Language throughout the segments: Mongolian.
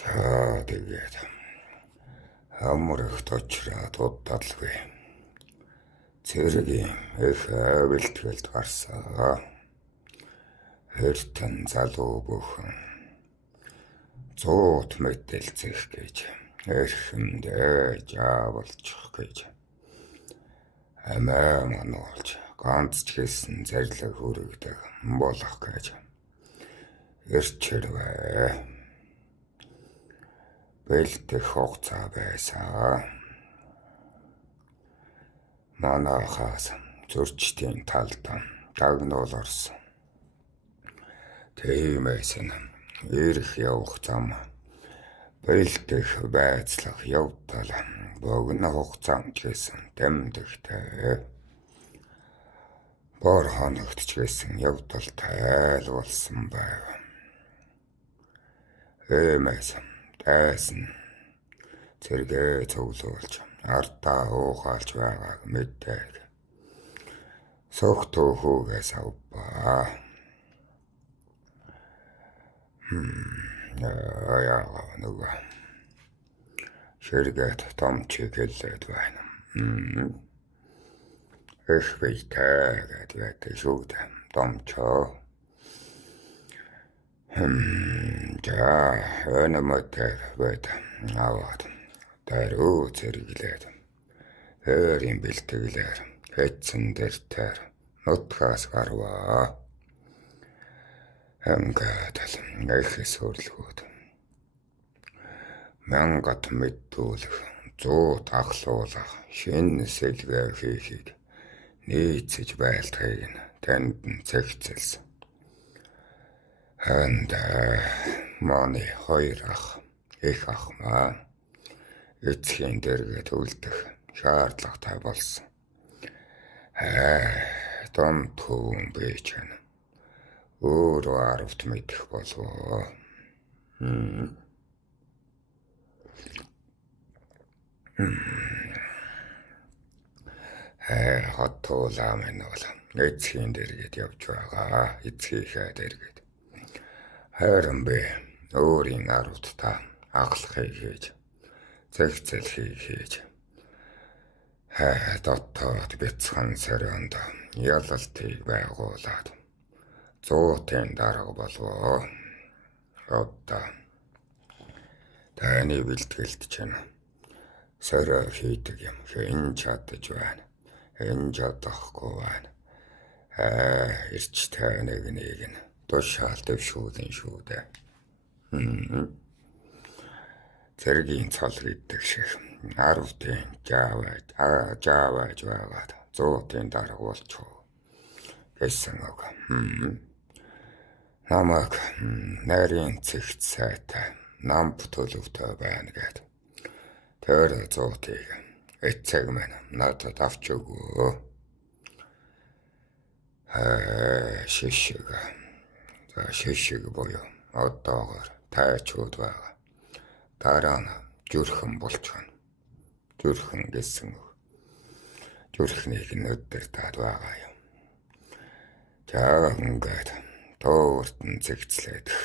За тэгээд амрах точроод удалгүй цэргийн их бэлтгэлд гарсаа. Хертэн залуу бүхэн зуут мэдэлцэх гэж эрхэндээ жаавалчих гэж амиа мануулж ганц ч хэлсэн зарлиг хүрэгдэг болох гэж ирчэрвэ. Бэлдэх хугацаа байсан. Манайхаас зөрчдийн талд дагнуул орсон. Тиймээс ирэх явах зам бэлдэх байцлах явдал богино хугацаанд гэсэн тэмдэгтэй. Бор хоногт ч гэсэн явдал тайлбарсан байв. Эмээс тайсан цэргээ цуглуулж артаа уухалж байгааг мэддэг. Согтуу хүүгээс авбаа. Нөгөө ширгээд том чиг хэлээд байна. Их бийтэй гэдэг шүү дээ. Домчоо. За өнөмөтэй бод аваад даруу зэрэглээд хөрийн бэлтгэлээр хэцэн дэртээр нутгаас гарваа. Хангадал нэхс хөрлгүүд мянгат мэдүүлэх зуут ахлуулах шин сэлгээ хийхийг нийцэж байлтгийг танд цэгцэлсэн. Ханд маны хоёр их ах маань эцгийн дэргэд үлдэх шаардлагатай болсон. Том түүн бийч өөрөө аравт мэдэх болов. Хотуулаа минь бол эцгийн дэргэд явж байгаа. Эцгийнхээ дэргэд. Харин би өөрийн аравт та ахлахыг хийж зэгцэлхийг хийж дотоод бяцхан сөрөнд ялалтыг байгуулад зуутын дарга болов. Одоо таны бэлтгэлд чинь сөрөө хийдэг юм хэн чадаж байна. Хэн чадахгүй байна. Ирч таныг нэг нь тушаал дэвшүүлэн шүү дээ. Цэргийн цол гэдэг шиг аравтын жааваж байгаад зуутын дарга болчихов гэсэн үг. Намайг нарийн цэгц сайтай намп төлөвтэй байна гэд тэр зуутыг эцэг минь надад авч өгөө. Шишиг буюу одоогоор тайчууд байгаа. Дараа нь зүрхэн болчихно. Зүрхэн гэсэн үг. Зүрхнийг нүдээр таад байгаа юм. За ингээд тоортон цэгцлэдэх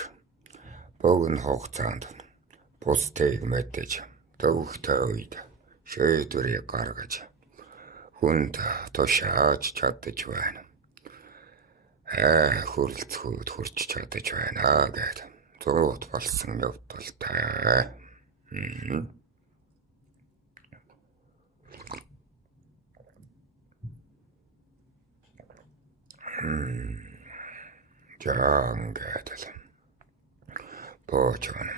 богино хугацаанд бусдыг мэдэж төвхтэй үед шийдвэрийг гаргаж хүнд тушааж чадаж байна. Хүрэлцгүүд хүрч чадаж байна гэд зуут болсон явдалтай. Ингээд л боочон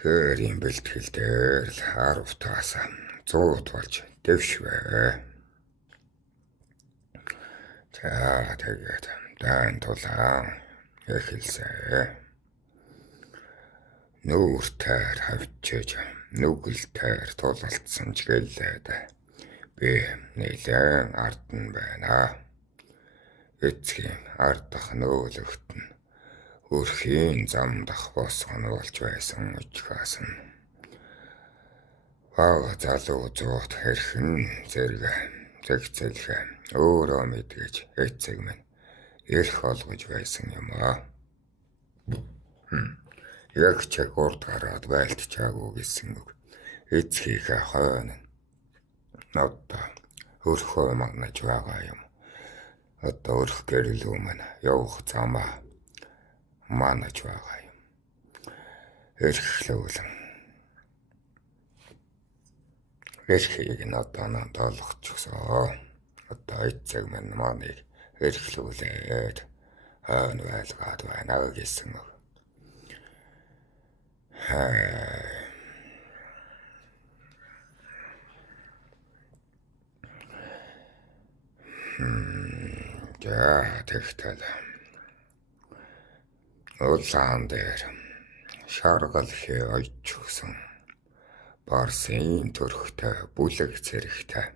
хөрийн бэлтгэл дээр л аравтаас зуут болж дэвшвэ. За тэгээд дан тулаан эхэлсэ. Нүүртээр хавчиж нүгэлтээр тулалдсан ч гэлээд би нэлээд ардан байна. Эцгийн ардах нөөлөгт нь өрхийн замдах босгонуулж байсан учраас нь бага залуу зуут хэрхэн зэрэг зэгцэлхэ өөрөө мэдгэж эцэг минь эрх олгож байсан юм аа. Яг чиг урд гараад байлтчаагүй гэсэн үг. Эцгийнхээ хойно одоо өрхөө магнаж байгаа юм. Одоо өрх гэрлүү маань явах замаа манаж байгаа юм. Эрхлүүлэн эрхийг нь одоо тоолгочихсоо. Одоо эцэг минь маныг эрхлүүлээд хойно байлгаад байна гэсэн үг. Тэгтэл улаан дээр шаргал хий ойчгсон барсын төрхтэй бүлэг зэрэгтэй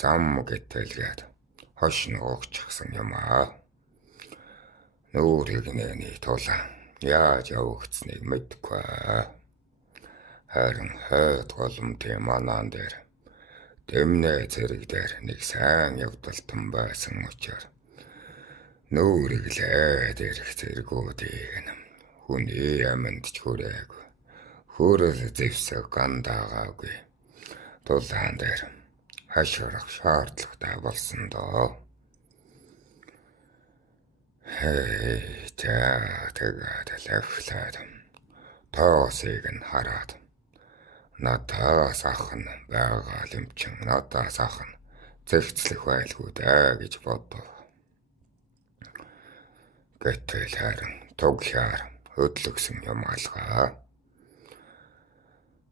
зам гэтэлгээд хош ногоогчихсан юм аа. Нүрийг нэний тулаан яаж явагдсныг мэдэхгүй. Харин хойд голомтын манан дээр дэмнэ зэрэг дээр нэг сайн явдалтан байсан учраас нүрийг лээд ирэх зэргүүдийг нь хүний аминд ч хүрээгүй. Хүрэл зэвсэг гандаагаагүй. Тулаан дээр хаширах шаардлагатай болсон доо. Тэгээд лавхлаад тоосыг нь хараад надаас ах нь байгаа юм чин надаас ах нь зэгцлэх байлгүй даа гэж бодов. Гэтэл харин тугшаар хөдлөгсөн юм алгаа.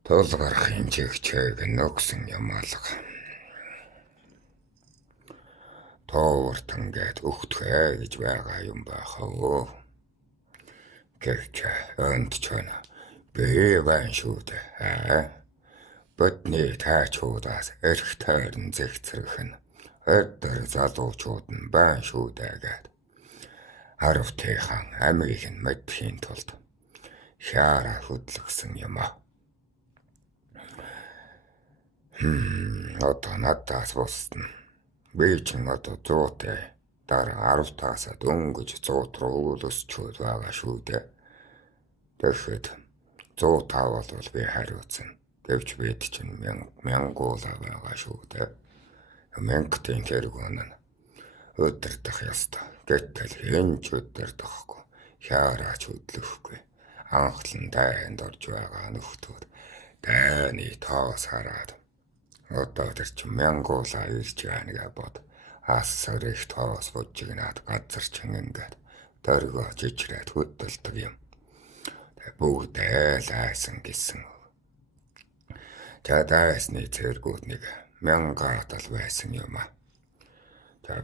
Тулгархын чигчээг нөгсөн юм алга. Тоовортон гээд өгтгэй гэж байгаа юм бахаа. Гэвч önт чана би байна шүү дээ. Бодны таачуудаас эрх тойрон зэгцрэх нь өдөр залуучууд нь байна шүү дээ гэд. Харавтынхан амийг нь мэдхийн тулд шаараа хөдлөгсөн юм аа. Одоо надаас бусна. Би ч одоо 100-тэй дараа 10-таас дөнгөж 100 руу өсчөөд байгаа шүү дээ. Тэгэхэд 105 бол би хариуцсан. Гэвч бид чинь мянгуула байгаа шүү дээ. Мянгатын тэргүүн нь өдөрдох ёстой. Гэтэл хинч өдөрдохгүй. Шаараач хөдлөхгүй. Анхлан дайнд орж байгаа нөхдүүд дайны тоос хараад одоо тэр чинь мянгуула ирж байна гэж бод. Ас сарих тоос бужигнаад газар чин ингээд дөргөө жижрээд хөдөлдөг юм. Бүгдээ лайсан гэсэн. Чадаасны цэргүүд нэг 1000 атал байсан юм аа.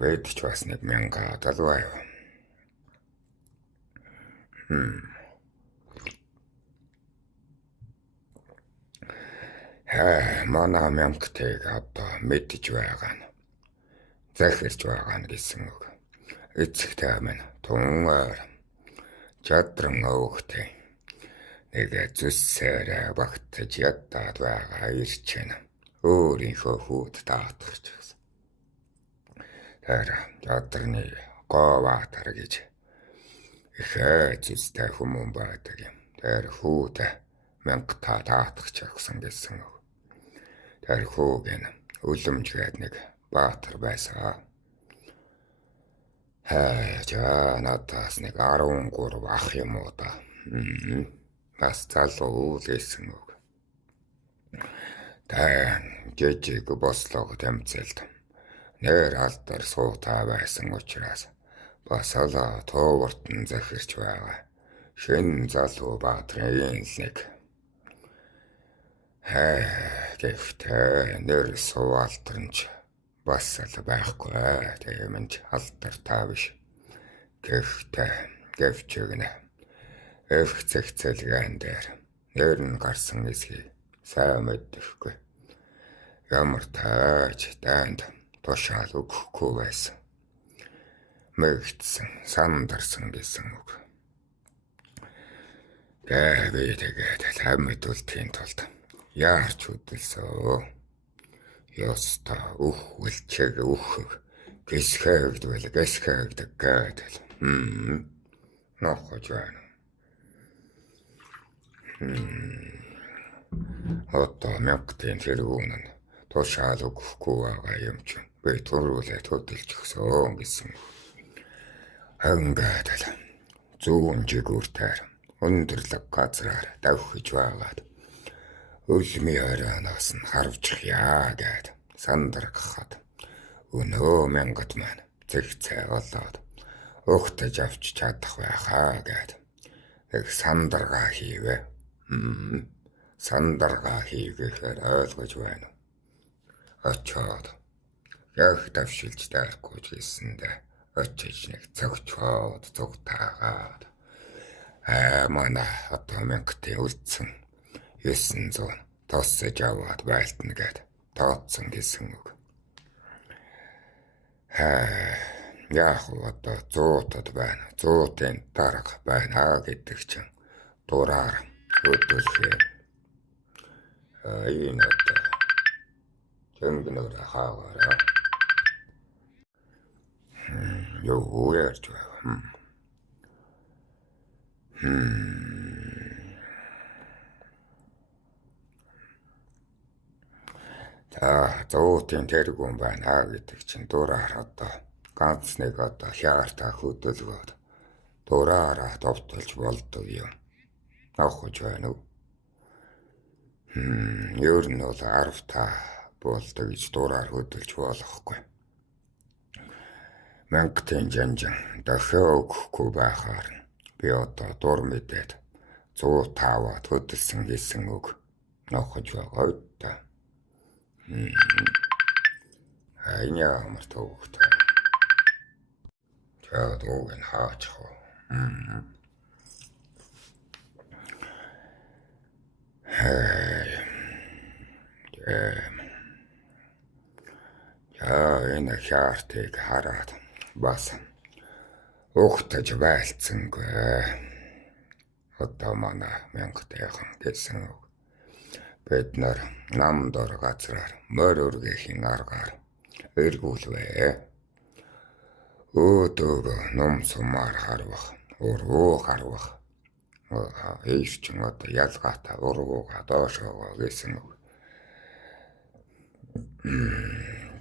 Бид ч бас нэг 1000 атал байв. Манай 1000-тэйг одоо мэдж байгаа нь захирч байгаа нь гэсэн үг. Эцэгтэй минь тунгаар чадран өөхтэй нэг зүссээр багтаж ядаад байгаа ирчэн өөрийнхөө хүүд таатгах гэсэн. Тэр ядрны говаатар гэж их зүстэй хүмүүн байдаг юм. Тэр хүүд 1000 таатгах гэсэн үг. Тэр хүүг нь үлэмжгээд нэг баатар байсан. Надаас нэг 13 ах юм уу да. Бас залуу гэсэн үг. Тэн жижиг бослог тэмцэлд нэр алдар суутай байсан учраас бас алаа тоовортон захирч байгаа. Шин залуу баатрын нэг. Гэхдээ нэр суултранч бас л байхгүй. Тийм ч алдартай биш. Гэхдээ гэвч гэнэ. Эрх зэгцэлгэн дээр нэр нь гарсан эсхий сайн мэддэхгүй. Ямар тааж дайнд тушаал өгөхгүй байсан. Мэгдсэн, сандарсан гэсэн үг. Тэгээд амьдуултын тулд яарч хөдөлсөө. Ёстой үхвэлчэг үхэх гэсхээгдэг гэдэг. Нохож байна. Одоо мянгатын тэргүүн нь тушаал өгөхгүй байгаа юм чинь би төрүүлээ төдөлж өгсөн гэсэн. Ингээд л зүүн жигүүртээр өндөрлөг газраар давхиж байгаад өлмийн оройноос нь харвчихъя гэд сандаргахад өнөө мянгат маань зэгцээ болоод өгтөж авч чадах байхаа гэд нэг сандаргаа хийвэ. Сандаргаа хийгээхээр ойлгож байна. Очоод яг давшилж дайрахгүй гэсэндээ очиж нэг цогчоод цогтаагаад манай одоо мянгатын үлдсэн 900 тосож аваад байлтна гэд тооцсон гэсэн үг. Яг одоо 100-д байна. 100-ын дарга байна гэдэг чинь дураар хөдөлгөө. Энэ одоо зөнгөнөр хаагаараа. Юу ярьж байгаа. За 100-ын тэргүүн байна гэдэг чинь дураар одоо ганц нэг одоо хяартаа хөдөлгөөд дураараа товтолж болдог юм. Авахж байна уу? Ер нь бол 10 та болдог гэж дураар хөдөлж болохгүй. Мянгатын жанжин дахиад өгөхгүй байхаар би одоо дур мэдээд 105-аад хөдөлсөн гэсэн үг нохож байгаа та. Энэ ямар төвхтэй. Тэгээд үг нь хаачих уу? Энэ хяартыг хараад бас өгтөж байлцсангүй. Одоо манай мянгатайхан гэсэн үг. Бид нар нам дор газраар морь үргэхийн аргаар эргүүлвэ. Өөдөг ном сумаар харвах, уруу харвах. Ийш ч одоо ялгаатай уруугаа доошоогоо гэсэн үг.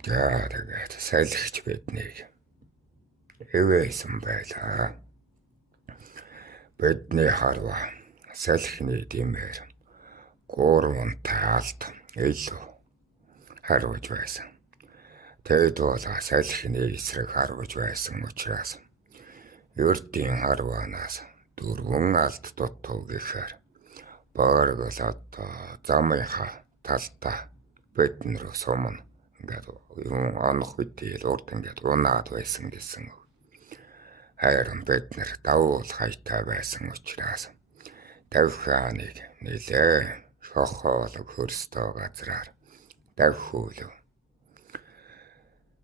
Тэгээд салхич биднийг эвэйсэн байлаа. Бидний харва салхины димээр 3 таалт илүү харваж байсан. Тэд бол салхины эсрэг харваж байсан учраас ердийн харванаас 4 алт дутуу гэхээр бараг л одоо замынхаа талдаа биднэр сумна ингээд юм анх үедээ урд ингээд унаад байсан гэсэн үг. Харин бид нэр давуул хайтай байсан учраас давхианыг нэлээ хохоолог хөрстөө газраар давхиулв.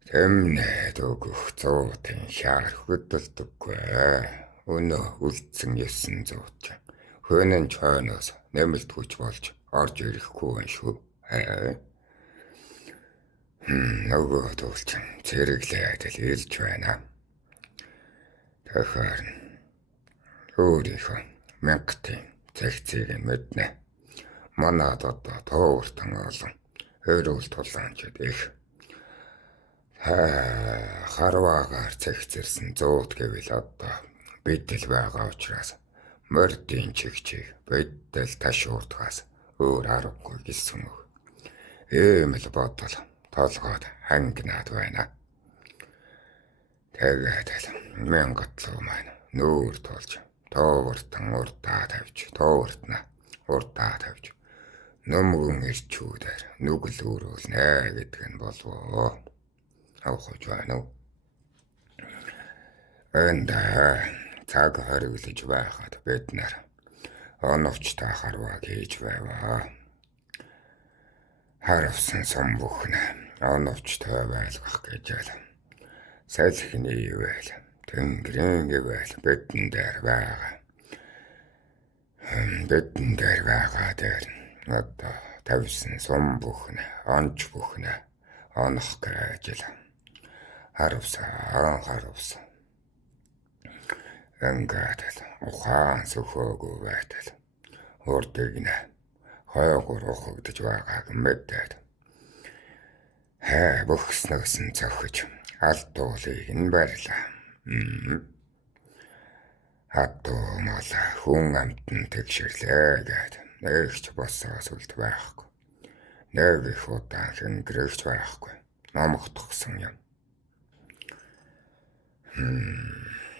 Тэмнээд өгөх 100-ын хяар хөдөлдөггүй. Өнөө үлдсэн 900 ч хөнөн чойноос нэмэлт хүч болж орж ирэхгүй байх шүү. Нөгөө тулч зэрэглээд л ирж байна. Тэгэхээр өөрийнхөө мянгатын цагцыг мэднэ. Манад одоо тоовортон олон хөрөөл тулаанчид их. Харваагаар цагцэрсэн 100 гэвэл одоо бидэл байгаа учраас мордын чигчийг бидэл ташуурдгаас өөр аргагүй гэсэн үг. Ийм л бодол толгойд хангинаад байна. Тэгээд л мянгатлуу маань нүүр тулж тоовортон урдаа тавьж нөмгөн ирчүүдээр нүгэл өрөөлнэ гэдэг нь болов. Авахж байна уу? Цаг хориглож байхад бид нар оновчтой харвааг хийж байваа. Харавсан сум бүхнэ оновчтой байлгах гэж л салхины ивэл тэнгэрийн ивэл бидэн дээр байгаа. Бидэн дээр байгаа дээр одоо тавьсан сум бүхнэ онч бүхнэ онох гэж л харавсан. Ингээд л ухаан сөхөөгүй байтал урдыг нэ хойгоор ухагдж байгааг мэдээд бөхснөсөн цохиж алт уулыг нь барьлаа. Хатуу мала хүн амтан тэгшэрлээ гэд нэгч босоос үлд байхгүй. Нэг их удаан хэнгэрэгч байхгүй. Номогдохсон юм.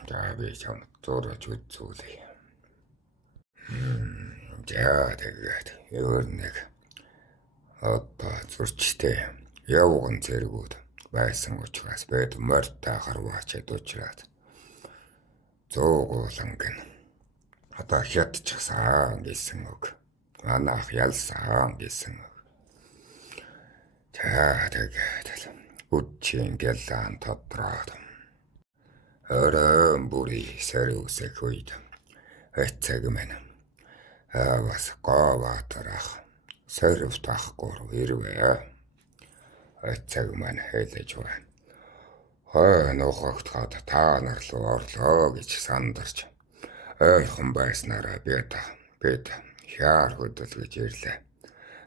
За би чам зурж үзүүлээ. Тэгээд өөр нэг одоо зурчтэй явган зэргүүд байсан учраас бид морьтой харваачаад уучраад зуугуулан гэн одоо хятчихсан гэсэн үг. Манайх ялсан гэсэн үг. Тэгээд үдчийн гэлэн тодроод орон бүрий сэрүүсэх үед эцэг минь бас говаатарах сэрвт ахгүй ирвэ. Эцэг минь хэлж байна. Нухагтаад та нар руу орлоо гэж сандарч ойрхон байснараа бид хяар хөдөлгөж ирлээ.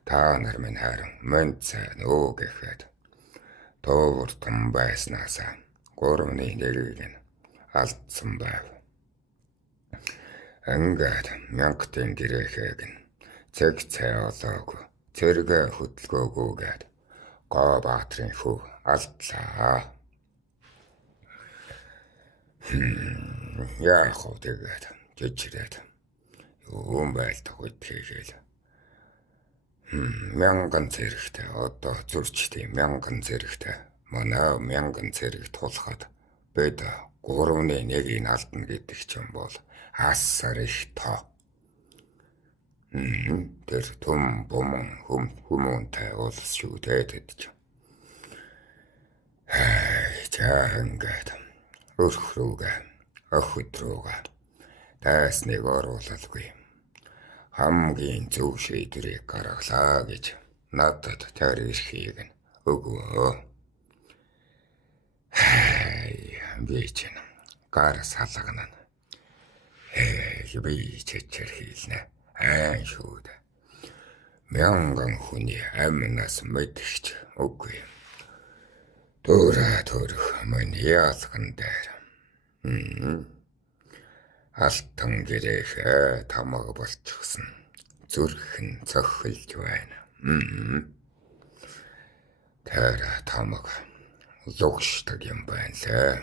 Та нар минь харин мэнд сайн өө гэхэд тууртан байснаасаа 3-1-ийг нь алдсан байв. Ингээд мянгатын гэрэхэг нь цэг цай олоогүй цэргээ хөдөлгөөгүйгээд Говаатрын хүү алдлаа. Яах вэ тэгээд жижирээд юм байлдах үтгээл. Мянган зэрэгтэй одоо зурчдын мянган зэрэгтэй манай мянган зэрэг тулахад бид 3-1-ийг алдна гэдэг ч юм бол асар их тоо. Тэр том бомон хүмүүнтэй улс шүү дээ ч. Ингээд өрх рүүгээ охид рүүгээ дайсныг оруулалгүй. Хамгийн зөв шийдвэрийг гаргалаа гэж надад тарихийг нь өгөө. Би чинь гар салгана. Би чичэр хийлнэ. Шүү дээ. Мянган хүний амнаас мэдгч үгүй. Төрөх мань яалган дээр. Алтан гэрэхэ тамаг болчихсон. Зүрхэн цохилж байна. Тэр тамаг лугшдаг юм байна лээ.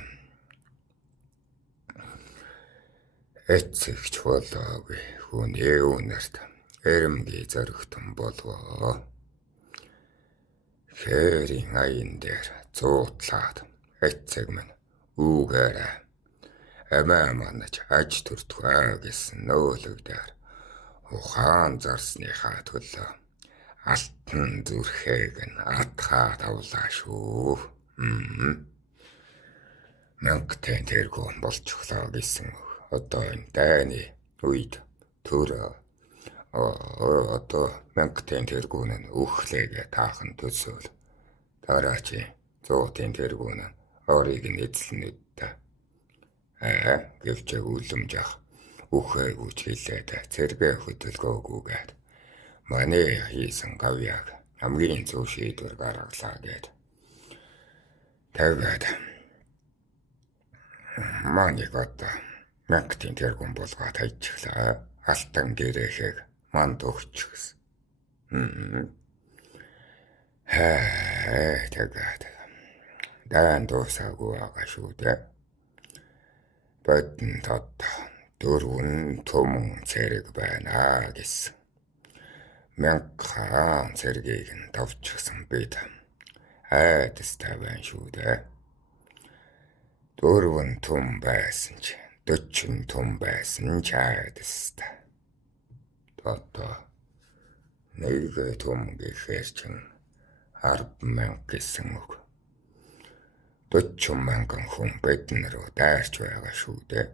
Эцэгч болоогүй хүний үнэрт эрэмгийн зоригтон болвоо. Хэрийн аян дээр зуутлаад эцэг минь үүгээрээ амаа манаж аж төртгөө гэсэн нөөлөгдөр ухаан зарсныхаа төлөө алтан зүрхээг нь атхаа тавлаа шүү. Мянгатын тэргүүн болчихлоо гэсэн үг. Одоо энэ дайны үед одоо мянгатын тэргүүн нь үхлээгээ таахан төсөөл. Дараачийн 100-ын тэргүүн нь орыг нь эзлэнэдтэй. Гэвч үлэмж ах үхээгүй ч хэлээд цэргээ хөдөлгөөгүйгээд манай хийсэн гавьяаг хамгийн зөв шийдвэр гаргалаа гэд. Тэгээд манийг одоо мянгатын тэргүүн болгоод хайчихлаа. Алтан гэрэхийг манд өгчихсэн. Тэгээд дан дуусаагүй байгаа шүү дээ. Бодон тод 4 том цэрэг байна гэсэн. 1000 цэрэгийг нь давчихсан бид айдастай байна шүү дээ. 4 том байсан ч 40 том байсан ч айдастай. Одоо нэг том гэхээр чинь 10,000 гэсэн үг. 40,000 хүн бидэн рүү дайрч байгаа шүү дээ.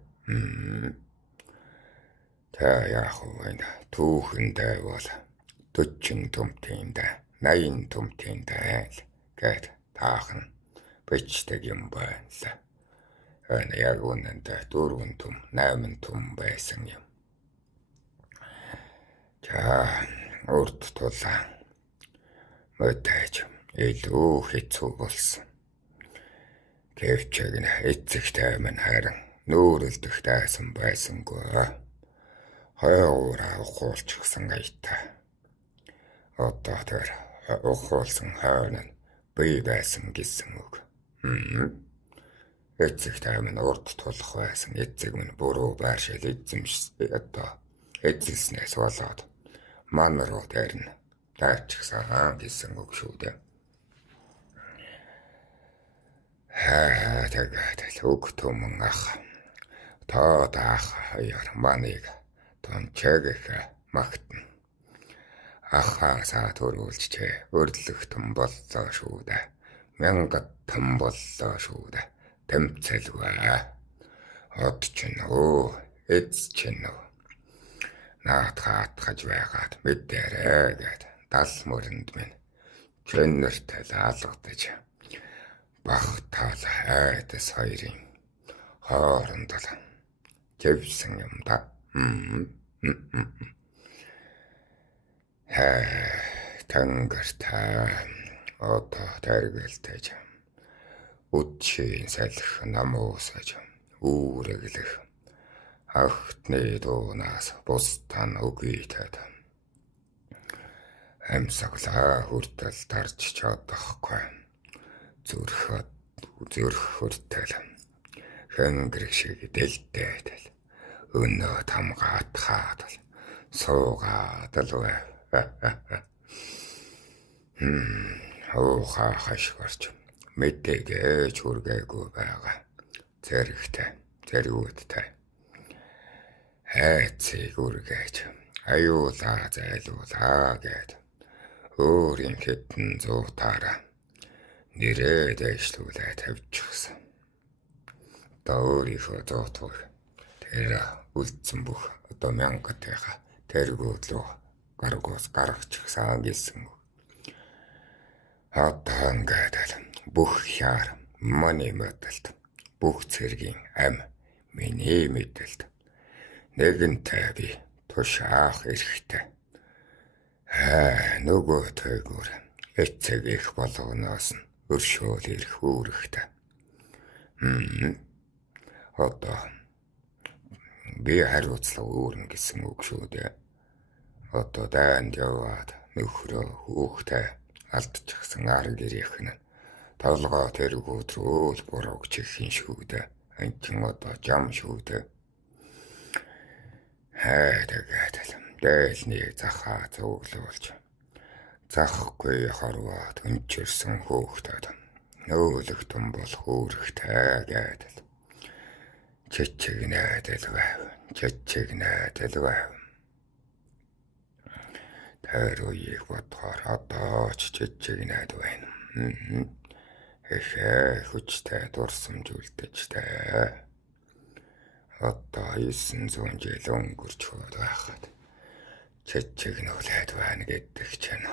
Та яах вэ? Түүхэндээ бол 40 томтын да 80 томтын да гэд таахан бичдэг юм байна л. Энэ яг үнэндээ 4 түм, 8 түм байсан юм. За урд тулаан мэдээж илүү хэцүү болсон. Гэвч эцэгтэй минь харин нүүрэлдэх тайсан байсангүй. Хойгоораа ухуулчихсан аятай. Одоо тэр ухуулсан хойно нь бий байсан гэсэн үг. Эцэгтэй минь урд тулах байсан. Эцэг минь буруу байршил эзэлснээс болоод ман руу дайрна. Дайрчихсан гэсэн үг шүү дээ. Тэгээд үг түмэн ах. Тоод ах хоёр маныг тончээгэх магтна. Ахаасаа төрүүлжээ. Өрлөгтөн боллоо шүү дээ. Мянгад том боллоо шүү дээ. Тэмцэлгүй. Од чинь эз чинь наатхаатгаж байгаад мэдэрээ гэд дал мөрөнд минь чөнөртэй алгадаж багтаал айдас хоёрын хооронд л живсэн юм да. Тангартай одоо тэргэлтэй үдшийн салхи намуусаж үүрэглэх ахтны дуунаас бустан үгүйтэд амьсгалаа хүртэл тарж чадахгүй зүрх хүртэл хэнгэрэг шиг дэлдээтэл өнөө тамгаатхаад суугаад л байв. Уухаа хашгирч мэдээгээ хүргээгүй байгаа. Зэрэгүүдтэй хайцыг үргээж аюулаа зайлуулаа гэд өөрийн хитэн зуутаараа нэрээ дэвшлүүлээ тавьчихсан. Одоо өөрийнхөө зуутыг тэр үлдсэн бүх одоо мянгатайха тэргүүд рүү гаргачихсан гэсэн. Одоо ингээд бүх яар маны мэдэлт бүх цэргийн ам миний мэдэлт нэгэнтэй би тушаах эрэхтэй. Нөгөө тойгоор эцэг их болгоноос нь өршөөл ирэх үүрэгтэй. Одоо би хариуцлага үүрнэ гэсэн үг шүү дээ. Одоо дайнд яваад нөхрөө хүүхдээ алдчихсан ар гэрийнх нь толгой тэргүүд рүү л бурууч ихийн шүү дээ. Анчин одоо жам шүү дээ. Тэгээд дээлний захаа зөвлүүлж захгүй хорвоод өнчирсэн хөөхдөд нөөлөгтөн болох үүрэгтэй гэдэл чичигнэдэл байв. Тэр үеийг бодохоор одоо ч чичигнэд байна. Эхээ хүчтэй дурсамжуулдаж таа. Одоо 900 жил өнгөрч байхад чичигнүүлээд байна гэдэг чинь.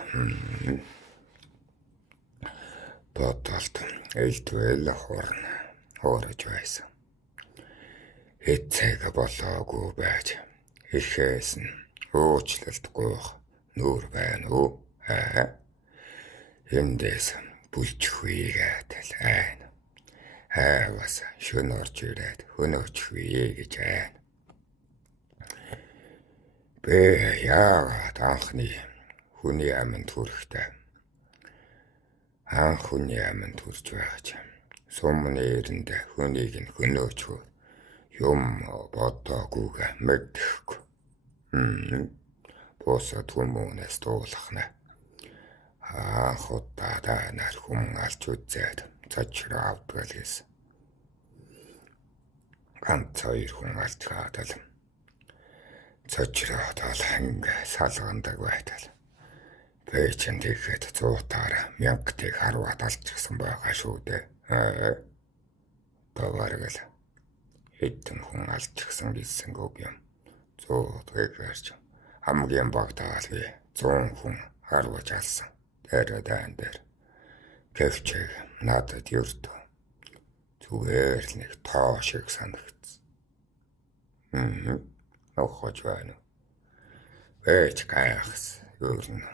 Бодолт элдвэл хуурж байсан. Эцэг болоогүй байж эхээс нь уучлалт гуйх нүүр байна уу? Эндээс бүлчихвээ гэдэл айна. Бас шөнө орж ирээд хөнөөчихвээ гэж айна. Би яагаад анхны хүний аминд хүрэхтэй? Анх хүний аминд хүрч байж сумны эрэнд хүнийг нь хөнөөчгүй юм бодоогүйгээ мэддэхгүй. Босоод хүмүүнээс дуулахна. Анх удаа нар хүн алж үзээд цочроо авдаг л гэсэн. Ганц хоёр хүн алж хаадаг. Цочроод бол ингээ салгандаг байтал. Пэйчэн тэгэхэд 100-аар 1000-ыг харваад алчихсан байгаа шүү дээ. Таваргал хэдэн хүн алчихсан гэсэн үг юм. 100-ыг гарч хамгийн багтаал би 100 хүн харваж алсан. Тэр дан дээр. Гэвч надад ердөө зүгээр л нэг тоо шиг санагдсан. Нохож байна. Ээж гайхс ер нь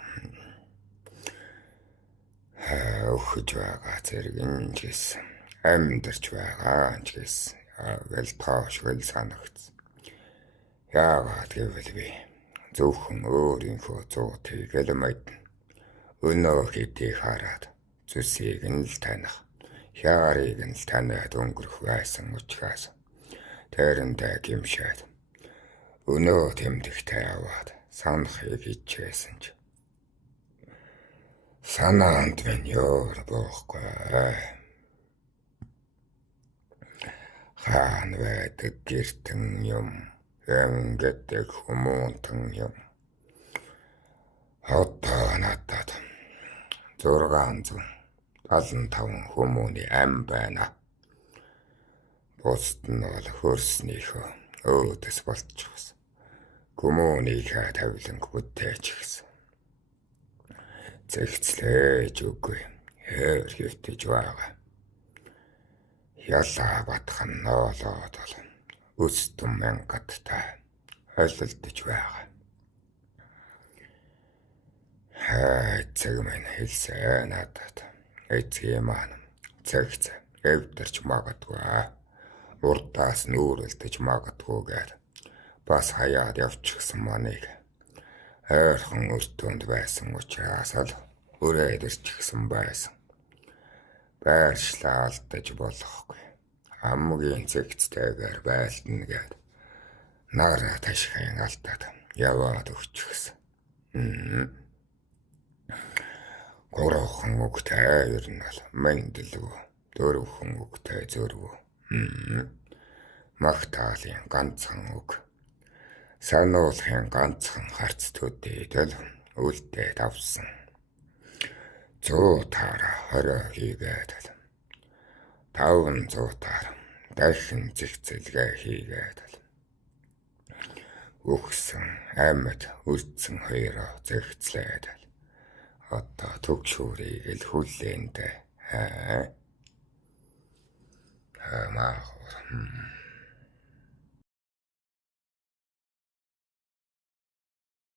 өгөж байгаа зэрэг энэ гэсэн амьдарч байгаа ч гэсэн гэл тоо шиг л санагдсан. Яагаад гэвэл би зөвхөн өөрийнхөө зуутыг л мэднэ. Өнөө хэдий хараад зүсийг нь л таних, хярыг нь л таниад өнгөрөх байсан учраас тэрэндээ гимшээд өнөө тэмдэгтэй аваад санахыг хичээсэн ч санаанд минь ёр боохгүй. Хаан байдаг гэртэн юм, ингээд хүмүүнтэн юм. Одоо надад 675 хүмүүний ам байна. Бусд нь бол хөрснийхөө өөдөс болчихсон. Хүмүүнийхээ тавиланг бүтээж гисэн. Зэгцлээж үгүй, хэр хэвтэж байгаа. Ялаа батхан ноолоод бол өстөн мянгаттай холилдож байгаа. Эцэг минь хэлсэн надад. Эцгийн маань цагц эвдэрч магадгүй. Урдаас нүүрэлдэж магадгүй гээд бас хаяад явчихсан маныг ойрхон өртөөнд байсан учраас л өрөөдөрчихсэн байсан. Байршлаа алдаж болохгүй. Хамгийн цэгцтэйгээр байлтна гээд нараа ташхын алдаад яваад өгчихсэн. Гурван үгтэй ер нь бол мэндэлгүй, дөрвөн үгтэй зөрвөө. Магтаалын ганцхан үг. Сануулахын ганцхан харц төдийд л үлдээд авсан. 100 таараа 20 хийгээд л 500 таар дахин зэгцэлгээ хийгээд л өгсөн амьд үлдсэн хоёроо зэгцлээд л одоо төгшүүрийг л хүлээндэ. Маа